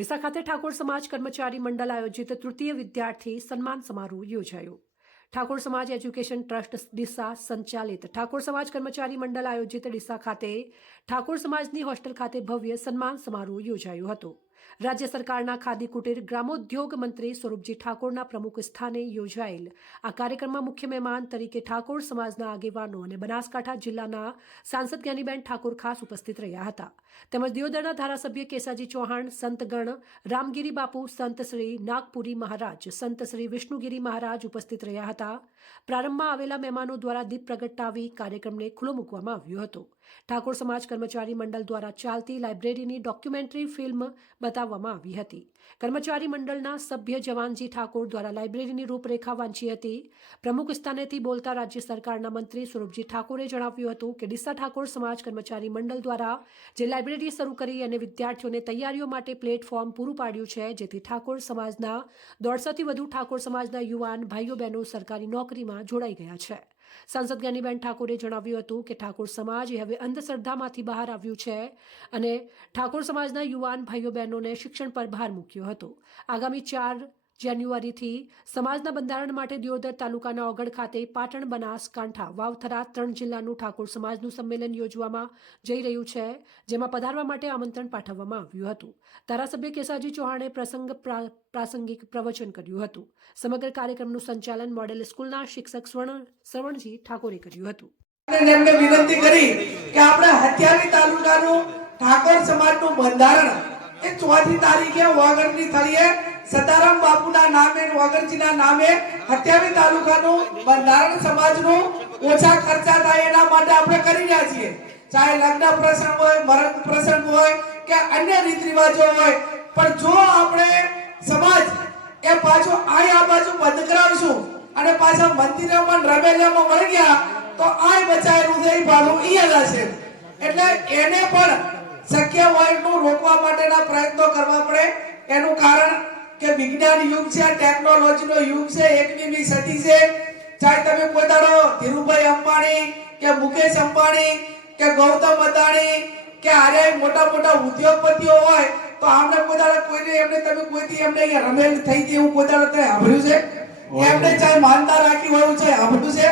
ડીસા ખાતે ઠાકોર સમાજ કર્મચારી મંડળ આયોજિત તૃતીય વિદ્યાર્થી સન્માન સમારોહ યોજાયો। ઠાકોર સમાજ એજ્યુકેશન ટ્રસ્ટ ડીસા સંચાલિત ઠાકોર સમાજ કર્મચારી મંડળ આયોજિત ડીસા ખાતે ઠાકોર સમાજની હોસ્ટેલ ખાતે ભવ્ય સન્માન સમારોહ યોજાયો હતો। રાજ્ય સરકારના ખાદી કુટીર ગ્રામોદ્યોગ મંત્રી સ્વરૂપજી ઠાકોરના પ્રમુખ સ્થાને યોજાયેલ આ કાર્યક્રમમાં મુખ્ય મહેમાન તરીકે ઠાકોર સમાજના આગેવાનો અને બનાસકાંઠા જિલ્લાના સાંસદ જ્ઞાનીબેન ઠાકોર ખાસ ઉપસ્થિત રહ્યા હતા। તેમજ દિયોદરના ધારાસભ્ય કેસાજી ચૌહાણ, સંતગણ રામગીરી બાપુ, સંત શ્રી નાગપુરી મહારાજ, સંત શ્રી વિષ્ણુગીરી મહારાજ ઉપસ્થિત રહ્યા હતા। પ્રારંભમાં આવેલા મહેમાનો દ્વારા દીપ પ્રગટાવી કાર્યક્રમને ખુલ્લો મૂકવામાં આવ્યો હતો। ઠાકોર સમાજ કર્મચારી મંડળ દ્વારા ચાલતી લાઇબ્રેરીની ડોક્યુમેન્ટરી ફિલ્મ બતાવવામાં આવી હતી। કર્મચારી મંડળના સભ્ય જવાનજી ઠાકોર દ્વારા લાઇબ્રેરીની રૂપરેખા વાંચી હતી। પ્રમુખ સ્થાનેથી બોલતા રાજ્ય સરકારના મંત્રી સ્વરૂપજી ઠાકોરે જણાવ્યું હતું કે ડીસા ઠાકોર સમાજ કર્મચારી મંડળ દ્વારા જે લાઇબ્રેરી શરૂ કરી અને વિદ્યાર્થીઓને તૈયારીઓ માટે પ્લેટફોર્મ પૂરું પાડ્યું છે, જેથી ઠાકોર સમાજના 150થી વધુ ઠાકોર સમાજના યુવાન ભાઈઓ બહેનો સરકારી નોકરીમાં જોડાઈ ગયા છે। સાંસદ જ્ઞાનીબેન ઠાકોરે જણાવ્યું હતું કે ઠાકોર સમાજ હવે અંધશ્રદ્ધામાંથી બહાર આવ્યું છે અને ઠાકોર સમાજના યુવાન ભાઈઓ બહેનોને શિક્ષણ પર ભાર મૂક્યો હતો। આગામી 4 જાન્યુઆરીથી સમાજના બંધારણ માટે દિયોદર તાલુકાના ઓગળ ખાતે પાટણ, બનાસકાંઠા, વાવથરા 3 જિલ્લાનું ઠાકોર સમાજનું સંમેલન યોજવામાં જઈ રહ્યું છે, જેમાં પધારવા માટે આમંત્રણ પાઠવવામાં આવ્યું હતું। ધારાસભ્ય કેસાજી ચૌહાણે પ્રાસંગિક પ્રવચન કર્યું હતું। સમગ્ર કાર્યક્રમનું સંચાલન મોડેલ સ્કૂલના શિક્ષક શ્રવણજી ઠાકોરે કર્યું હતું। એમને વિનંતી કરી કે આપણે હથિયારી તાલુકાનું ઠાકોર સમાજનું બંધારણ એ 4 તારીખે વાગડની થળીએ સદારામ બાપુના નામે વાગડજીના નામે હથિયારી તાલુકાનું બંધારણ સમાજનું ઓછા ખર્ચા થાય એના માટે આપણે કરી રહ્યા છીએ। ચાહે લગ્ન પ્રસંગ હોય, મરણ પ્રસંગ હોય કે અન્ય રીત રિવાજો હોય, પણ જો આપણે સમાજ એ પાછો આ બાજુ બંધ કરાવશું અને પાછા મંદિરોમાં રમેલામાં વળી ગયા તો આય બચાયેલું થઈ ભાલું અહીંયા જશે। એટલે એને પણ શક્ય હોય તો રોકવા માટેના પ્રયત્નો કરવા પડે। એનું કારણ કે વિજ્ઞાન યુગ છે, ટેકનોલોજીનો યુગ છે, 21મી સદી છે। ચાહે તમે કોઈ દાડો ધીરુભાઈ અંબાણી કે મુકેશ અંબાણી કે ગૌતમ અદાણી કે આરે મોટા મોટા ઉદ્યોગપતિઓ હોય તો આમને કોઈ દાડો કોઈને એમને તમે કોઈથી એમને અહીંયા રમેલ થઈ ગઈ એવું કોઈ દાડો તે સાંભળ્યું છે? એમને ચાહે માનતા રાખી હોય છે સાંભળ્યું છે?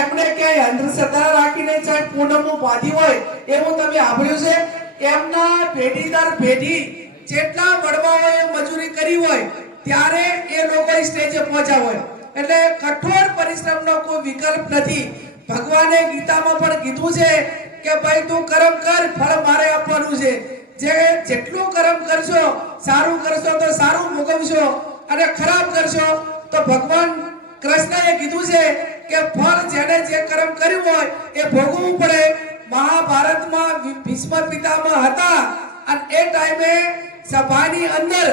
એમને ક્યાંય અંધશ્રદ્ધા રાખીને ચાહે પૂનમનું બાંધી હોય એવું તમે સાંભળ્યું છે? એમના પેઢી દર પેઢી જેટલા વડવાઓએ મજૂરી કરી હોય ત્યારે એ લોકો સ્ટેજે પહોંચ્યા હોય। એટલે કઠોર પરિશ્રમનો કોઈ વિકલ્પ નથી। ભગવાને ગીતામાં પણ કીધું છે કે ભાઈ તું કર્મ કર, ફળ મારે આપવાનું છે। જે જેટલું કર્મ કરશો, સારું કરશો તો સારું ભોગવશો અને ખરાબ કરશો તો ભગવાન કૃષ્ણએ કીધું છે કે ફળ જેને જે કર્મ કર્યું હોય એ ભોગવવું પડે। મહાભારતમાં ભીષ્મ પિતામહ હતા અને એ ટાઈમે સભાની અંદર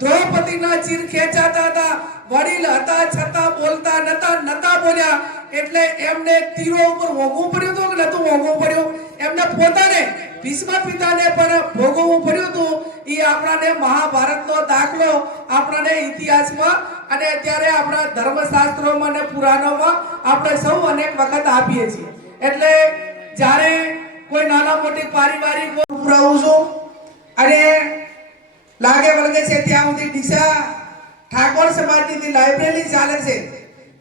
દ્રૌપદીના ચીર ખેંચાતા હતા, વડીલ હતા છતાં બોલતા નતા બોલ્યા, એટલે એમને તીરો ઉપર ભોગવવું પડ્યું હતું કે નતું ભોગવવું પડ્યું? એમને પોતાને ભીષ્મ પિતાને પણ ભોગવવું પડ્યું હતું। એ આપણાને મહાભારતનો દાખલો આપણાને ઇતિહાસમાં અને અત્યારે આપણા ધર્મશાસ્ત્રોમાં અને પુરાણોમાં આપણે સૌ અનેક વખત આપીએ છીએ। એટલે જ્યારે કોઈ નાના મોટી પારિવારિક પુરાવું છું અને લાગે વળગે છે ત્યાં સુધી ડીસા ઠાકોર સમાજની લાઇબ્રેરી ચાલે છે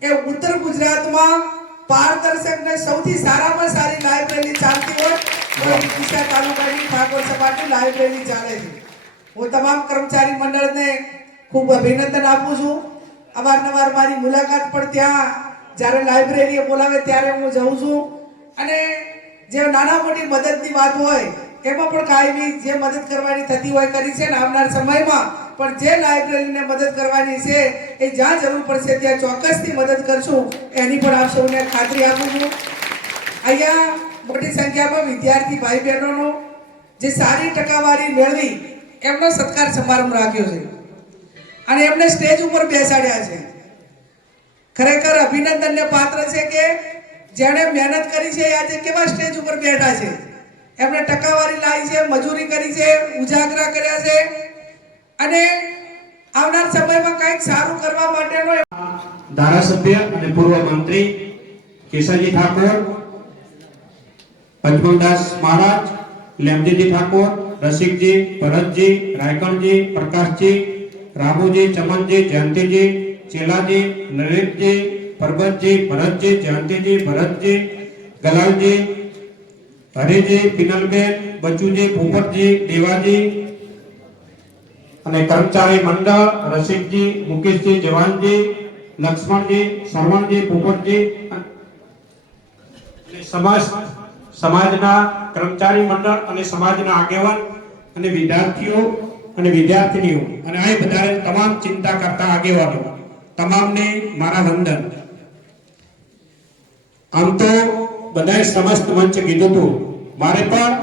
એ ઉત્તર ગુજરાતમાં પારદર્શક ને સૌથી સારામાં સારી લાઇબ્રેરી ચાલતી હોય તો ડીસા તાલુકાની ઠાકોર સમાજની લાઇબ્રેરી ચાલે છે। હું તમામ કર્મચારી મંડળને ખૂબ અભિનંદન આપું છું। અવારનવાર મારી મુલાકાત પણ ત્યાં જ્યારે લાઇબ્રેરીએ બોલાવે ત્યારે હું જાઉં છું અને જે નાના મોટી મદદની વાત હોય એમાં પણ કાયમી જે મદદ કરવાની થતી હોય કરી છે ને આવનાર સમયમાં પણ જે લાઇબ્રેરીને મદદ કરવાની છે એ જ્યાં જરૂર પડશે ત્યાં ચોક્કસથી મદદ કરશું એની પણ આપ સૌને ખાતરી આપું છું। અહીંયા મોટી સંખ્યામાં વિદ્યાર્થી ભાઈ બહેનોનો જે સારી ટકાવારી મેળવી એમનો સત્કાર સમારંભ રાખ્યો છે અને એમને સ્ટેજ ઉપર બેસાડ્યા છે। ખરેખર અભિનંદનને પાત્ર છે કે જેણે મહેનત કરી છે આજે કેવા સ્ટેજ ઉપર બેઠા છે, એમણે ટકાવારી લાવી છે, મજૂરી કરી છે, ઉજાગરા કર્યા છે અને આવનાર સમયમાં કંઈક સારું કરવા માટેનો ધારાસભ્ય અને પૂર્વ મંત્રી કેસાજી ઠાકોર, પંચમલદાસ મહારાજ, લેમજીજી ઠાકોર, રસિકજી, ભરતજી, રાયકણજી, પ્રકાશજી, રામુજી, ચમનજી, જયંતિજી, ચેલાજી, નરેશજી, પરબતજી, ભરતજી, જયંતિજી, ભરતજી, ગલાલજી, હરિજી, પિનલબેન, બચુજી, પોપટજી, દેવાજી અને કર્મચારી મંડળ રસિકજી, મુકેશજી, જવાનજી, લક્ષ્મણજી, શ્રવણજી, પોપટજી અને સમાજના કર્મચારી મંડળ અને સમાજના આગેવાન અને વિદ્યાર્થીઓ અને વિદ્યાર્થીનીઓ અને આ બધા તમામ ચિંતા કરતા આગેવાનો તમામને મારા વંદન. આમ તો બધાએ સમસ્ત મંચ કીધું હતું, મારે પણ